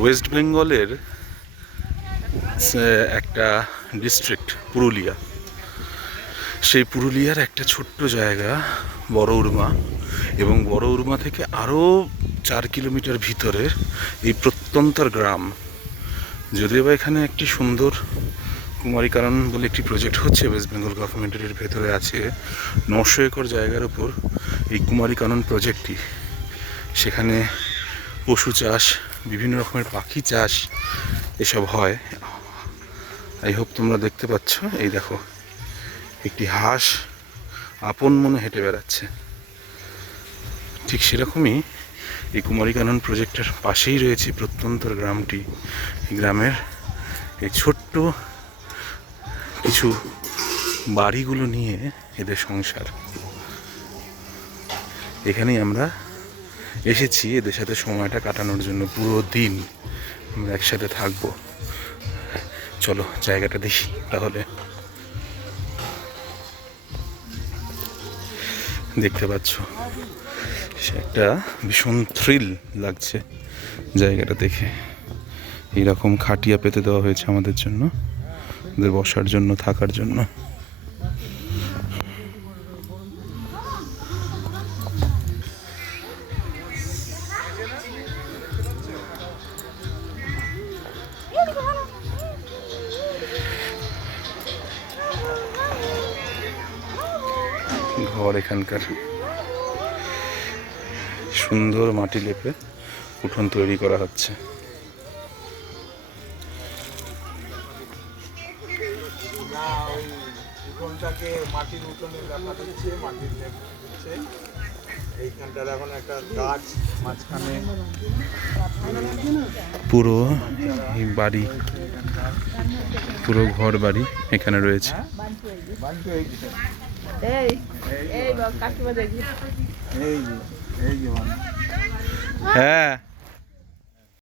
West বেঙ্গলের একটা district Purulia, সেই পুরুলিয়ার একটা ছোট্ট জায়গা বড় উর্মা, এবং বড় উর্মা থেকে আরও 4 কিলোমিটার ভিতরের এই প্রত্যন্তর গ্রাম। যদিও বা এখানে একটি সুন্দর কুমারীকানন বলে একটি প্রজেক্ট হচ্ছে ওয়েস্ট বেঙ্গল গভর্নমেন্টের ভেতরে আছে 900 একর জায়গার ওপর এই কুমারীকানন প্রজেক্টটি। সেখানে পশু চাষ, বিভিন্ন রকমের পাখি চাষ এসব হয়। আই হোপ তোমরা দেখতে পাচ্ছ, এই দেখো একটি হাঁস আপন মনে হেঁটে বেড়াচ্ছে। ঠিক সেরকমই এই কুমারীকানন প্রজেক্টের পাশেই রয়েছে প্রত্যন্তর গ্রামটি। এই গ্রামের এই ছোট্ট কিছু বাড়িগুলো নিয়ে এদের সংসার। এখানেই আমরা এসেছি এদের সাথে সময়টা কাটানোর জন্য। পুরো দিন আমরা একসাথে থাকবো। চলো জায়গাটা দেখি তাহলে। দেখতে পাচ্ছ সে একটা ভীষণ থ্রিল লাগছে জায়গাটা দেখে। এইরকম খাটিয়া পেতে দেওয়া হয়েছে আমাদের জন্য, ওদের বসার জন্য, থাকার জন্য। ঘর এখানকার সুন্দর মাটি লেপে উঠোন তৈরি করা হচ্ছে। পুরো বাড়ি, পুরো ঘর বাড়ি এখানে রয়েছে। হ্যাঁ